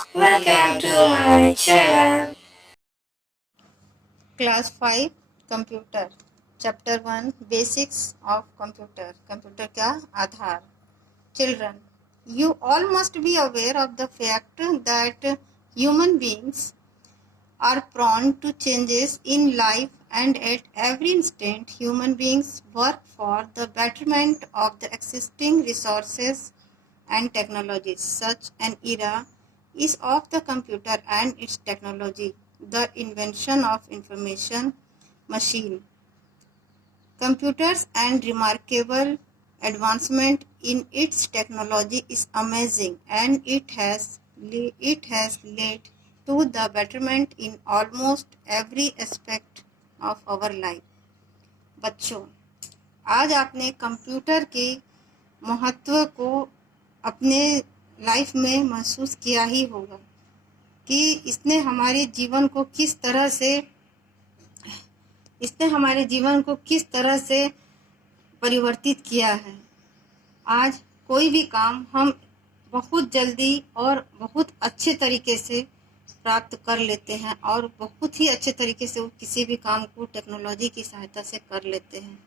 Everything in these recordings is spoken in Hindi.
Welcome to my channel. Class 5 Computer Chapter 1 Basics of Computer Computer का आधार Children, you all must be aware of the fact that human beings are prone to changes in life, and at every instant human beings work for the betterment of the existing resources and technologies. Such an era is of the computer and its technology, the invention of information machine, computers, and remarkable advancement in its technology is amazing, and it has led to the betterment in almost every aspect of our life. बच्चों, आज आपने कंप्यूटर के महत्व को अपने लाइफ में महसूस किया ही होगा कि इसने हमारे जीवन को किस तरह से परिवर्तित किया है। आज कोई भी काम हम बहुत जल्दी और बहुत अच्छे तरीके से प्राप्त कर लेते हैं और बहुत ही अच्छे तरीके से किसी भी काम को टेक्नोलॉजी की सहायता से कर लेते हैं।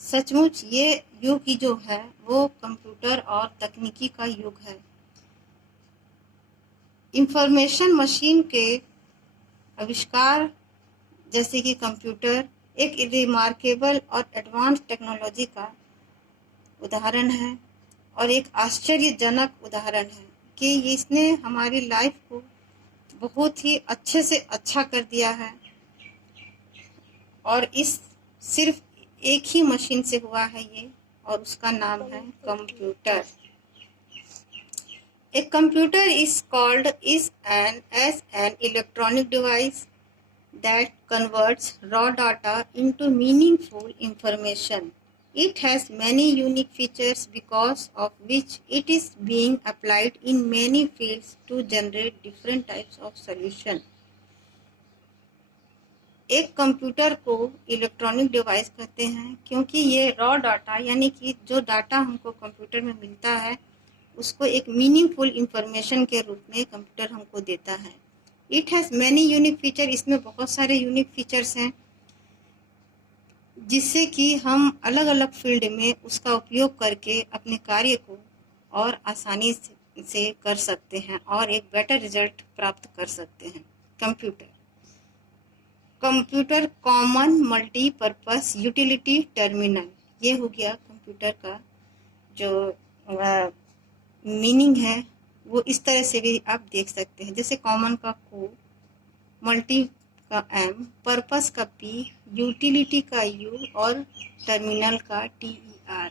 सचमुच ये युग ही जो है वो कंप्यूटर और तकनीकी का युग है। इंफॉर्मेशन मशीन के आविष्कार जैसे कि कंप्यूटर एक रिमार्केबल और एडवांस टेक्नोलॉजी का उदाहरण है और एक आश्चर्यजनक उदाहरण है कि इसने हमारी लाइफ को बहुत ही अच्छे से अच्छा कर दिया है और इस सिर्फ एक ही मशीन से हुआ है ये, और उसका नाम है computer. A computer is called as an electronic device that converts raw data into meaningful information. It has many unique features because of which it is being applied in many fields to generate different types of solution. एक कंप्यूटर को इलेक्ट्रॉनिक डिवाइस कहते हैं क्योंकि ये रॉ डाटा यानी कि जो डाटा हमको कंप्यूटर में मिलता है उसको एक मीनिंगफुल इंफॉर्मेशन के रूप में कंप्यूटर हमको देता है। It has many unique feature, इसमें बहुत सारे यूनिक फीचर्स हैं जिससे कि हम अलग अलग फील्ड में उसका उपयोग करके अपने कार्य को और आसानी से कर सकते हैं और एक बेटर रिजल्ट प्राप्त कर सकते हैं। Computer common multipurpose utility terminal, ये हो गया कंप्यूटर का जो मीनिंग है वो इस तरह से भी आप देख सकते हैं। जैसे कॉमन का को, मल्टी का एम, पर्पस का पी, यूटिलिटी का यू और टर्मिनल का TER।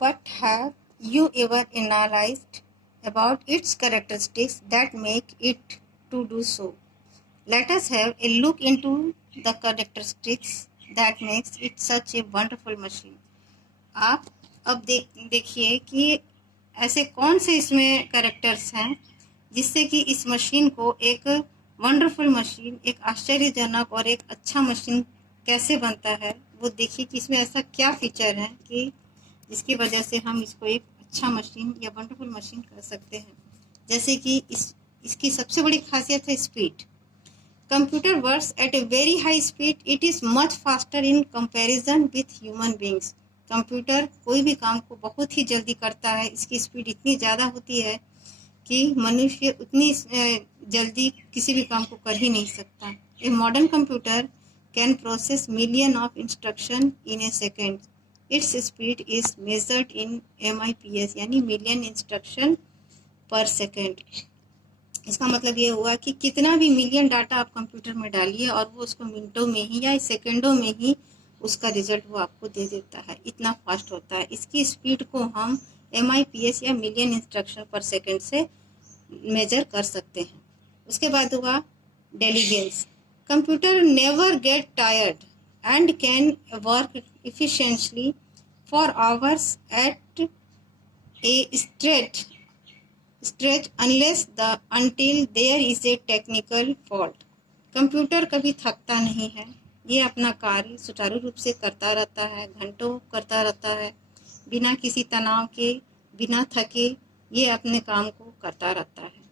But have you ever analyzed about its characteristics that make it to do so? Let us have a look into the characteristics that makes it such a wonderful machine. आप अब देखिए कि ऐसे कौन से इसमें कैरेक्टर्स हैं जिससे कि इस मशीन को एक वंडरफुल मशीन, एक आश्चर्यजनक और एक अच्छा मशीन कैसे बनता है। वो देखिए कि इसमें ऐसा क्या फीचर है कि जिसकी वजह से हम इसको एक अच्छा मशीन या वंडरफुल मशीन कर सकते हैं। जैसे कि इसकी सबसे बड़ी खासियत है speed. Computer works at a very high speed, it is much faster in comparison with human beings. Computer कोई भी काम को बहुत ही जल्दी करता है, इसकी स्पीड इतनी ज़्यादा होती है कि मनुष्य उतनी जल्दी किसी भी काम को कर ही नहीं सकता। A modern computer can process million of instruction in A second. Its speed is measured in MIPS यानी मिलियन इंस्ट्रक्शन पर सेकेंड। इसका मतलब ये हुआ कि कितना भी मिलियन डाटा आप कंप्यूटर में डालिए और वो उसको मिनटों में ही या सेकेंडों में ही उसका रिजल्ट वो आपको दे देता है, इतना फास्ट होता है। इसकी स्पीड को हम MIPS या मिलियन इंस्ट्रक्शन पर सेकेंड से मेजर कर सकते हैं। उसके बाद हुआ diligence. Computer never get tired and can work efficiently for hours at a stretch until there is a technical fault. Computer कभी थकता नहीं है, ये अपना कार्य सुचारू रूप से करता रहता है, घंटों करता रहता है बिना किसी तनाव के, बिना थके ये अपने काम को करता रहता है।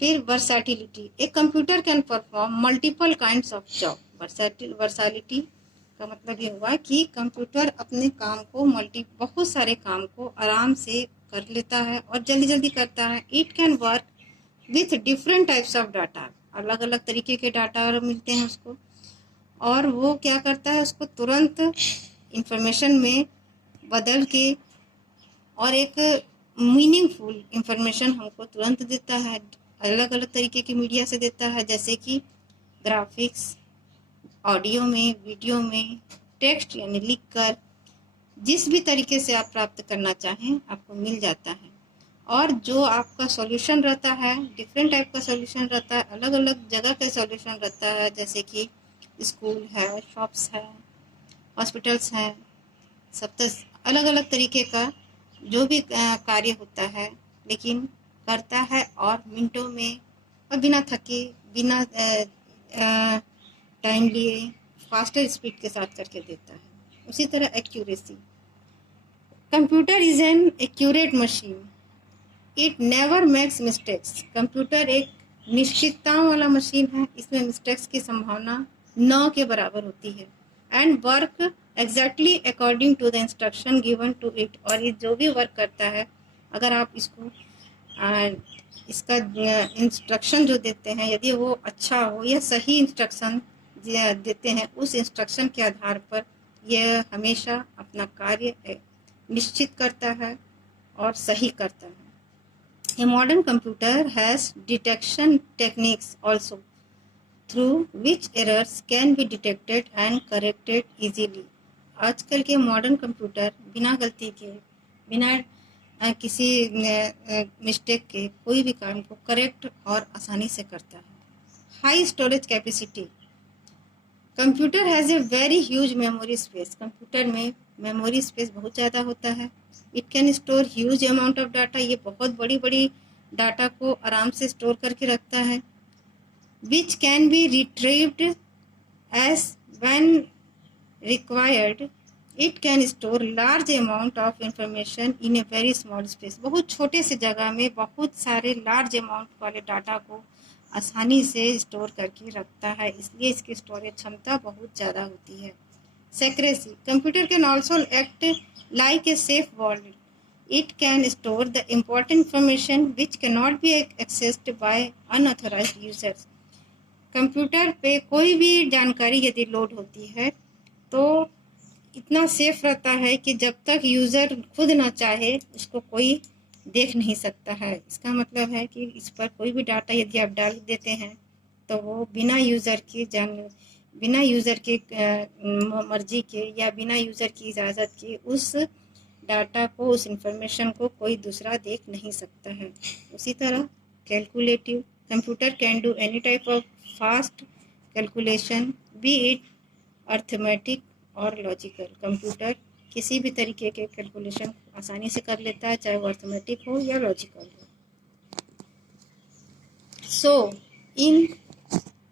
फिर वर्सैटिलिटी, एक computer can perform multiple kinds of job. Versatility का मतलब ये हुआ कि कंप्यूटर अपने काम को बहुत सारे काम को आराम से कर लेता है और जल्दी जल्दी करता है। It can work with different types of data, अलग अलग तरीके के डाटा मिलते हैं उसको, और वो क्या करता है, उसको तुरंत इंफॉर्मेशन में बदल के और एक मीनिंगफुल इंफॉर्मेशन हमको तुरंत देता है। अलग अलग तरीके की मीडिया से देता है, जैसे कि ग्राफिक्स, ऑडियो में, वीडियो में, टेक्स्ट यानी लिख कर, जिस भी तरीके से आप प्राप्त करना चाहें आपको मिल जाता है। और जो आपका सॉल्यूशन रहता है, डिफरेंट टाइप का सॉल्यूशन रहता है, अलग अलग जगह का सॉल्यूशन रहता है, जैसे कि स्कूल है, शॉप्स है, हॉस्पिटल्स हैं, सब अलग अलग तरीके का जो भी कार्य होता है, लेकिन करता है और मिनटों में और बिना थके, बिना टाइम लिए, फास्टर स्पीड के साथ करके देता है। उसी तरह accuracy, computer is an accurate machine, it never makes mistakes. Computer एक निश्चितताओं वाला मशीन है, इसमें मिस्टेक्स की संभावना 9 के बराबर होती है। And work exactly according to the instruction given to it, और ये जो भी वर्क करता है, अगर आप इसको इसका इंस्ट्रक्शन जो देते हैं, यदि वो अच्छा हो या सही इंस्ट्रक्शन देते हैं, उस इंस्ट्रक्शन के आधार पर यह हमेशा अपना कार्य निश्चित करता है और सही करता है। A modern computer has detection techniques also, through which errors can be detected and corrected easily. आजकल के मॉडर्न कंप्यूटर बिना गलती के, बिना किसी मिस्टेक के कोई भी काम को करेक्ट और आसानी से करता है। High storage capacity, computer has a very huge memory space. Computer में मेमोरी स्पेस बहुत ज़्यादा होता है। It can store huge amount of data, ये बहुत बड़ी बड़ी डाटा को आराम से स्टोर करके रखता है। Which can be retrieved as when required. It can store large amount of information in a very small space, बहुत छोटे से जगह में बहुत सारे लार्ज अमाउंट वाले डाटा को आसानी से स्टोर करके रखता है, इसलिए इसकी स्टोरेज क्षमता बहुत ज़्यादा होती है। Secrecy, computer can also act like a safe wallet, it can store the important information which can not be accessed by unauthorised users. Computer पे कोई भी जानकारी यदि लोड होती है तो इतना सेफ रहता है कि जब तक यूज़र खुद ना चाहे उसको कोई देख नहीं सकता है। इसका मतलब है कि इस पर कोई भी डाटा यदि आप डाल देते हैं तो वो बिना यूज़र की मर्जी के या बिना यूज़र की इजाज़त के उस डाटा को, उस इंफॉर्मेशन को कोई दूसरा देख नहीं सकता है। उसी तरह calculative, computer can do any type of fast calculation, B it arithmetic और लॉजिकल। कंप्यूटर किसी भी तरीके के कैलकुलेशन आसानी से कर लेता है, चाहे वो अर्थमेटिक हो या लॉजिकल हो।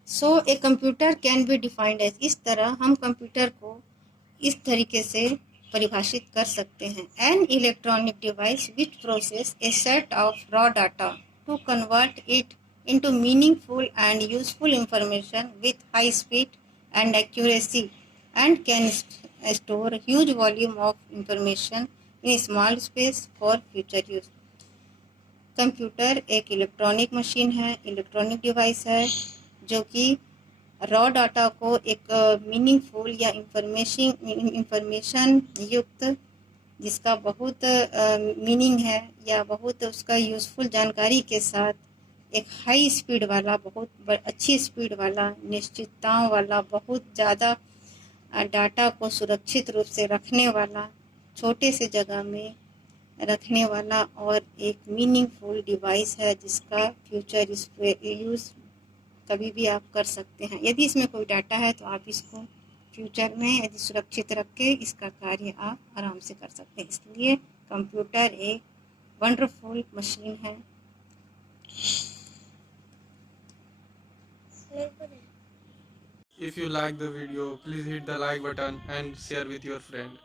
So a computer can be defined as, इस तरह हम कंप्यूटर को इस तरीके से परिभाषित कर सकते हैं। An electronic device which process a set of raw data to convert it into meaningful and useful information with high speed and accuracy, and can store huge volume of information in small space for future use. Computer एक इलेक्ट्रॉनिक मशीन है, इलेक्ट्रॉनिक डिवाइस है जो कि रॉ डाटा को एक मीनिंगफुल या इंफॉर्मेशन युक्त, जिसका बहुत मीनिंग है या बहुत उसका यूज़फुल जानकारी के साथ एक हाई स्पीड वाला, बहुत अच्छी स्पीड वाला, निश्चितताओं वाला, बहुत ज़्यादा डाटा को सुरक्षित रूप से रखने वाला, छोटे से जगह में रखने वाला और एक मीनिंगफुल डिवाइस है जिसका फ्यूचर यूज़ कभी भी आप कर सकते हैं। यदि इसमें कोई डाटा है तो आप इसको फ्यूचर में यदि सुरक्षित रख के इसका कार्य आप आराम से कर सकते हैं। इसलिए कंप्यूटर एक वंडरफुल मशीन है। If you like the video, please hit the like button and share with your friend.